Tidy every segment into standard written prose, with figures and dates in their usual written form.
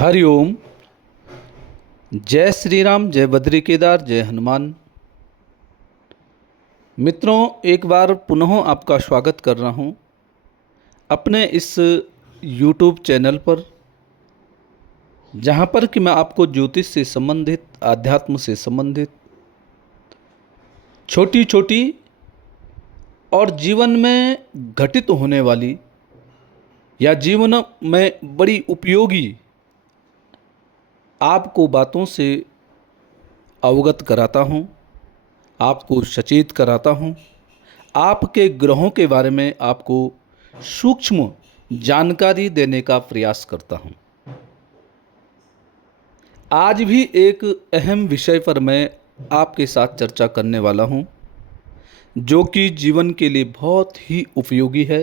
हरिओम। जय श्री राम, जय बद्री केदार, जय हनुमान। मित्रों, एक बार पुनः आपका स्वागत कर रहा हूं अपने इस यूट्यूब चैनल पर, जहां पर कि मैं आपको ज्योतिष से संबंधित, आध्यात्म से संबंधित छोटी छोटी और जीवन में घटित होने वाली या जीवन में बड़ी उपयोगी आपको बातों से अवगत कराता हूं, आपको सचेत कराता हूं, आपके ग्रहों के बारे में आपको सूक्ष्म जानकारी देने का प्रयास करता हूं। आज भी एक अहम विषय पर मैं आपके साथ चर्चा करने वाला हूं, जो कि जीवन के लिए बहुत ही उपयोगी है।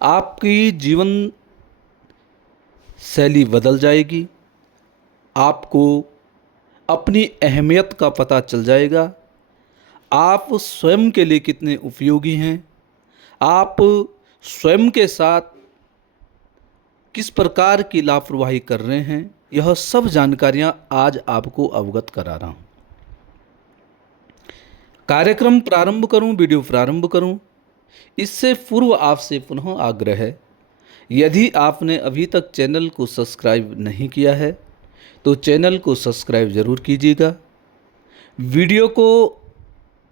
आपकी जीवन शैली बदल जाएगी, आपको अपनी अहमियत का पता चल जाएगा, आप स्वयं के लिए कितने उपयोगी हैं, आप स्वयं के साथ किस प्रकार की लापरवाही कर रहे हैं, यह सब जानकारियां आज आपको अवगत करा रहा हूं। कार्यक्रम प्रारंभ करूं, वीडियो प्रारंभ करूं, इससे पूर्व आपसे पुनः आग्रह है, यदि आपने अभी तक चैनल को सब्सक्राइब नहीं किया है तो चैनल को सब्सक्राइब ज़रूर कीजिएगा। वीडियो को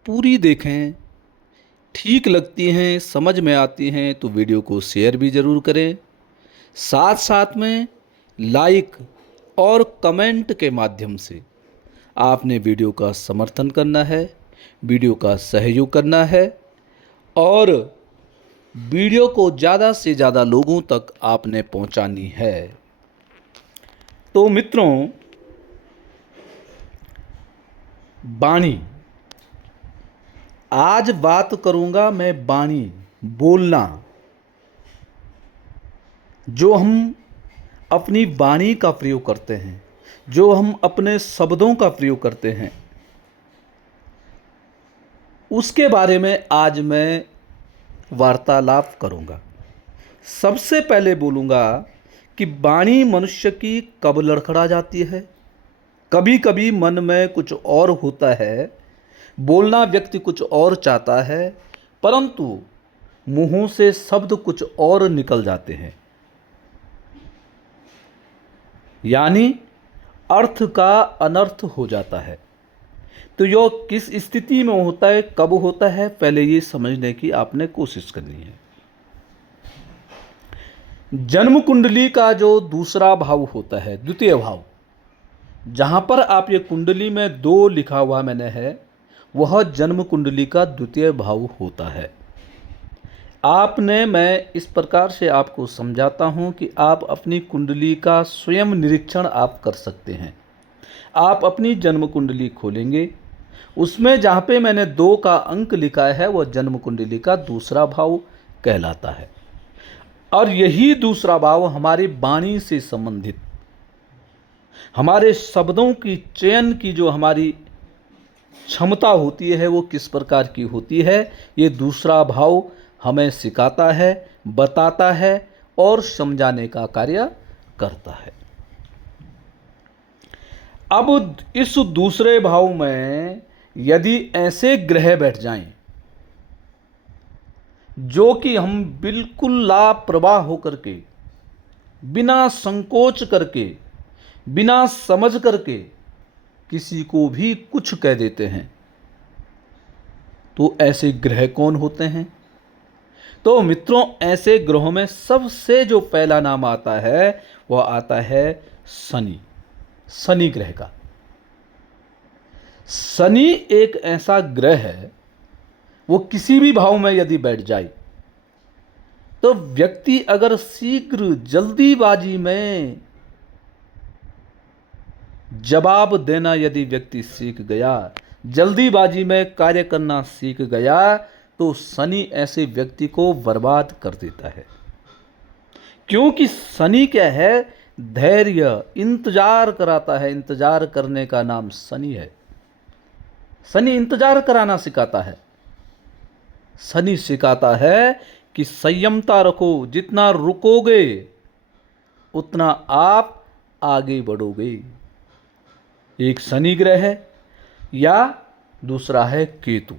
पूरी देखें, ठीक लगती हैं, समझ में आती हैं तो वीडियो को शेयर भी ज़रूर करें। साथ साथ में लाइक और कमेंट के माध्यम से आपने वीडियो का समर्थन करना है, वीडियो का सहयोग करना है और वीडियो को ज़्यादा से ज़्यादा लोगों तक आपने पहुंचानी है। तो मित्रों, वाणी, आज बात करूंगा मैं वाणी, बोलना। जो हम अपनी वाणी का प्रयोग करते हैं, जो हम अपने शब्दों का प्रयोग करते हैं, उसके बारे में आज मैं वार्तालाप करूंगा। सबसे पहले बोलूंगा कि वाणी मनुष्य की कब लड़खड़ा जाती है। कभी कभी मन में कुछ और होता है, बोलना व्यक्ति कुछ और चाहता है, परंतु मुंहों से शब्द कुछ और निकल जाते हैं, यानी अर्थ का अनर्थ हो जाता है। तो यह किस स्थिति में होता है, कब होता है, पहले ये समझने की आपने कोशिश करनी है। जन्म कुंडली का जो दूसरा भाव होता है, द्वितीय भाव, जहां पर आप ये कुंडली में 2 लिखा हुआ मैंने है, वह जन्म कुंडली का द्वितीय भाव होता है। मैं इस प्रकार से आपको समझाता हूं कि आप अपनी कुंडली का स्वयं निरीक्षण आप कर सकते हैं। आप अपनी जन्म कुंडली खोलेंगे, उसमें जहाँ पे मैंने 2 का अंक लिखा है वह जन्म कुंडली का दूसरा भाव कहलाता है। और यही दूसरा भाव हमारी वाणी से संबंधित, हमारे शब्दों की चयन की जो हमारी क्षमता होती है वो किस प्रकार की होती है, ये दूसरा भाव हमें सिखाता है, बताता है और समझाने का कार्य करता है। अब इस दूसरे भाव में यदि ऐसे ग्रह बैठ जाएं जो कि हम बिल्कुल लापरवाह होकर के, बिना संकोच करके, बिना समझ करके किसी को भी कुछ कह देते हैं, तो ऐसे ग्रह कौन होते हैं? तो मित्रों, ऐसे ग्रहों में सबसे जो पहला नाम आता है वह आता है शनि, शनि ग्रह का। शनि एक ऐसा ग्रह है, वो किसी भी भाव में यदि बैठ जाए तो व्यक्ति अगर शीघ्र जल्दीबाजी में जवाब देना यदि व्यक्ति सीख गया, जल्दीबाजी में कार्य करना सीख गया, तो शनि ऐसे व्यक्ति को बर्बाद कर देता है। क्योंकि शनि क्या है? धैर्य, इंतजार कराता है। इंतजार करने का नाम शनि है। शनि इंतजार कराना सिखाता है। शनि सिखाता है कि संयमता रखो, जितना रुकोगे उतना आप आगे बढ़ोगे। एक शनि ग्रह है या दूसरा है केतु।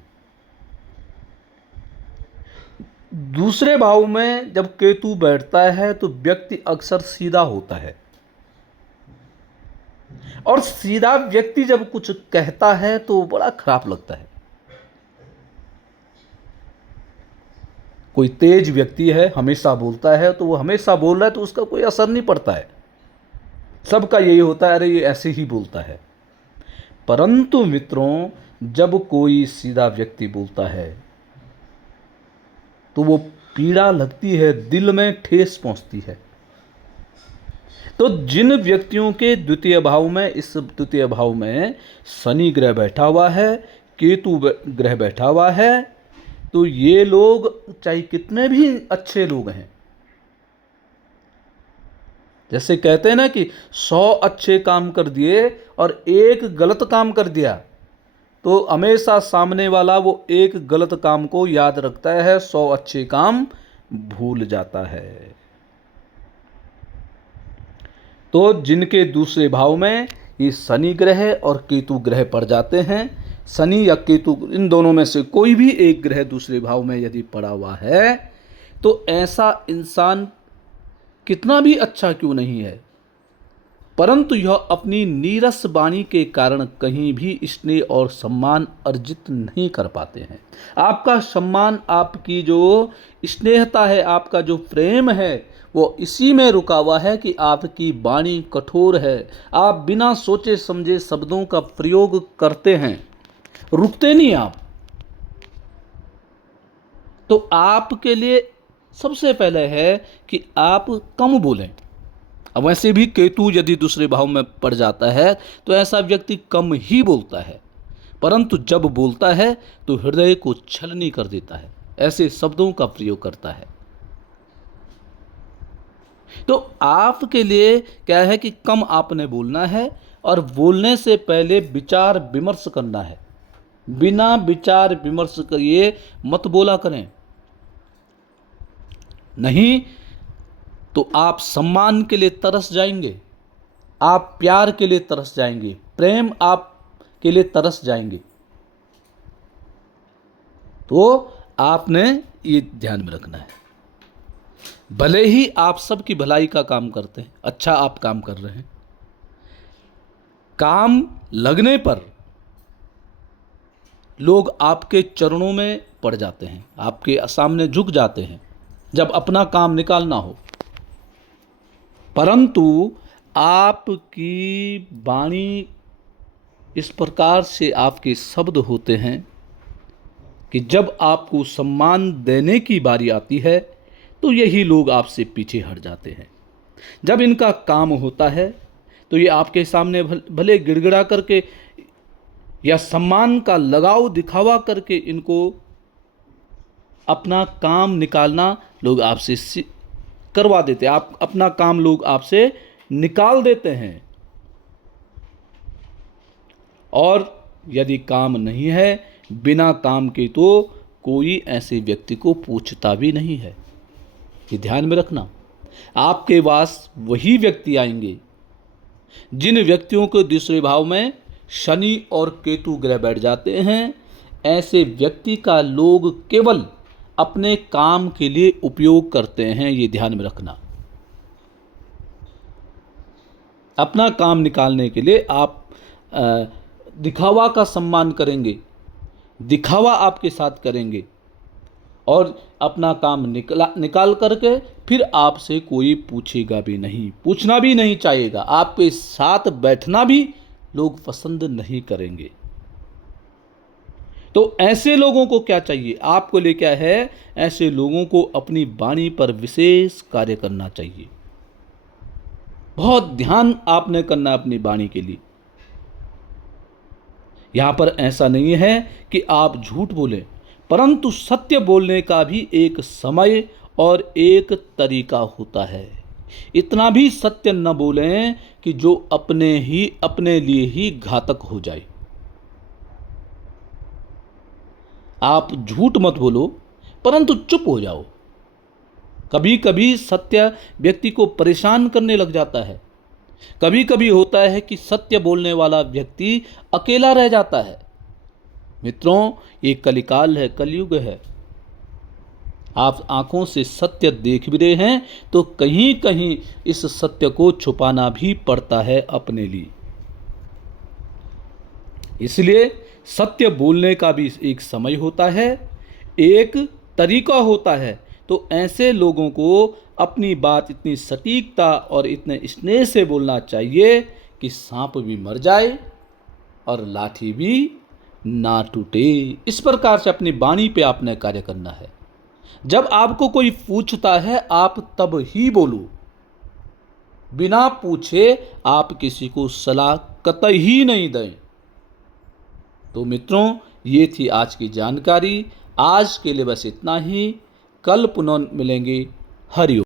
दूसरे भाव में जब केतु बैठता है तो व्यक्ति अक्सर सीधा होता है, और सीधा व्यक्ति जब कुछ कहता है तो बड़ा खराब लगता है। कोई तेज व्यक्ति है, हमेशा बोलता है, तो वो हमेशा बोल रहा है तो उसका कोई असर नहीं पड़ता है, सबका यही होता है, अरे ये ऐसे ही बोलता है। परंतु मित्रों, जब कोई सीधा व्यक्ति बोलता है तो वो पीड़ा लगती है, दिल में ठेस पहुंचती है। तो जिन व्यक्तियों के द्वितीय भाव में, इस द्वितीय भाव में शनि ग्रह बैठा हुआ है, केतु ग्रह बैठा हुआ है, तो ये लोग चाहे कितने भी अच्छे लोग हैं, जैसे कहते हैं ना कि 100 अच्छे काम कर दिए और एक गलत काम कर दिया, तो हमेशा सामने वाला वो एक गलत काम को याद रखता है, 100 अच्छे काम भूल जाता है। तो जिनके दूसरे भाव में ये शनि ग्रह और केतु ग्रह पड़ जाते हैं, शनि या केतु इन दोनों में से कोई भी एक ग्रह दूसरे भाव में यदि पड़ा हुआ है, तो ऐसा इंसान कितना भी अच्छा क्यों नहीं है, परंतु यह अपनी नीरस वाणी के कारण कहीं भी स्नेह और सम्मान अर्जित नहीं कर पाते हैं। आपका सम्मान, आपकी जो स्नेहता है, आपका जो प्रेम है, वो इसी में रुका हुआ है कि आपकी वाणी कठोर है, आप बिना सोचे समझे शब्दों का प्रयोग करते हैं, रुकते नहीं आप। तो आपके लिए सबसे पहले है कि आप कम बोलें। अब वैसे भी केतु यदि दूसरे भाव में पड़ जाता है तो ऐसा व्यक्ति कम ही बोलता है, परंतु जब बोलता है तो हृदय को छलनी कर देता है, ऐसे शब्दों का प्रयोग करता है। तो आपके लिए क्या है कि कम आपने बोलना है, और बोलने से पहले विचार विमर्श करना है। बिना विचार विमर्श करिए मत बोला करें, नहीं तो आप सम्मान के लिए तरस जाएंगे, आप प्यार के लिए तरस जाएंगे, प्रेम आप के लिए तरस जाएंगे। तो आपने ये ध्यान में रखना है। भले ही आप सबकी भलाई का काम करते हैं, अच्छा आप काम कर रहे हैं, काम लगने पर लोग आपके चरणों में पड़ जाते हैं, आपके सामने झुक जाते हैं जब अपना काम निकालना हो, परंतु आपकी वाणी इस प्रकार से आपके शब्द होते हैं कि जब आपको सम्मान देने की बारी आती है तो यही लोग आपसे पीछे हट जाते हैं। जब इनका काम होता है तो ये आपके सामने भले गिड़गिड़ा करके या सम्मान का लगाव दिखावा करके इनको अपना काम निकालना लोग आपसे करवा देते हैं, आप अपना काम लोग आपसे निकाल देते हैं। और यदि काम नहीं है, बिना काम के तो कोई ऐसे व्यक्ति को पूछता भी नहीं है। ये ध्यान में रखना। आपके पास वही व्यक्ति आएंगे जिन व्यक्तियों के दूसरे भाव में शनि और केतु ग्रह बैठ जाते हैं। ऐसे व्यक्ति का लोग केवल अपने काम के लिए उपयोग करते हैं, ये ध्यान में रखना। अपना काम निकालने के लिए आप दिखावा का सम्मान करेंगे, दिखावा आपके साथ करेंगे, और अपना काम निकाल करके फिर आपसे कोई पूछेगा भी नहीं, पूछना भी नहीं चाहेगा, आपके साथ बैठना भी लोग पसंद नहीं करेंगे। तो ऐसे लोगों को क्या चाहिए, आपको लिए क्या है, ऐसे लोगों को अपनी वाणी पर विशेष कार्य करना चाहिए। बहुत ध्यान आपने करना अपनी वाणी के लिए। यहां पर ऐसा नहीं है कि आप झूठ बोलें, परंतु सत्य बोलने का भी एक समय और एक तरीका होता है। इतना भी सत्य न बोलें कि जो अपने लिए ही घातक हो जाए। आप झूठ मत बोलो, परंतु चुप हो जाओ। कभी कभी सत्य व्यक्ति को परेशान करने लग जाता है। कभी कभी होता है कि सत्य बोलने वाला व्यक्ति अकेला रह जाता है। मित्रों, ये कलिकाल है, कलयुग है। आप आंखों से सत्य देख भी रहे हैं तो कहीं कहीं इस सत्य को छुपाना भी पड़ता है अपने लिए। इसलिए सत्य बोलने का भी एक समय होता है, एक तरीका होता है। तो ऐसे लोगों को अपनी बात इतनी सटीकता और इतने स्नेह से बोलना चाहिए कि सांप भी मर जाए और लाठी भी ना टूटे। इस प्रकार से अपनी वाणी पे आपने कार्य करना है। जब आपको कोई पूछता है आप तब ही बोलो, बिना पूछे आप किसी को सलाह कतई नहीं दें। तो मित्रों, ये थी आज की जानकारी। आज के लिए बस इतना ही। कल पुनः मिलेंगे। हरि ओम।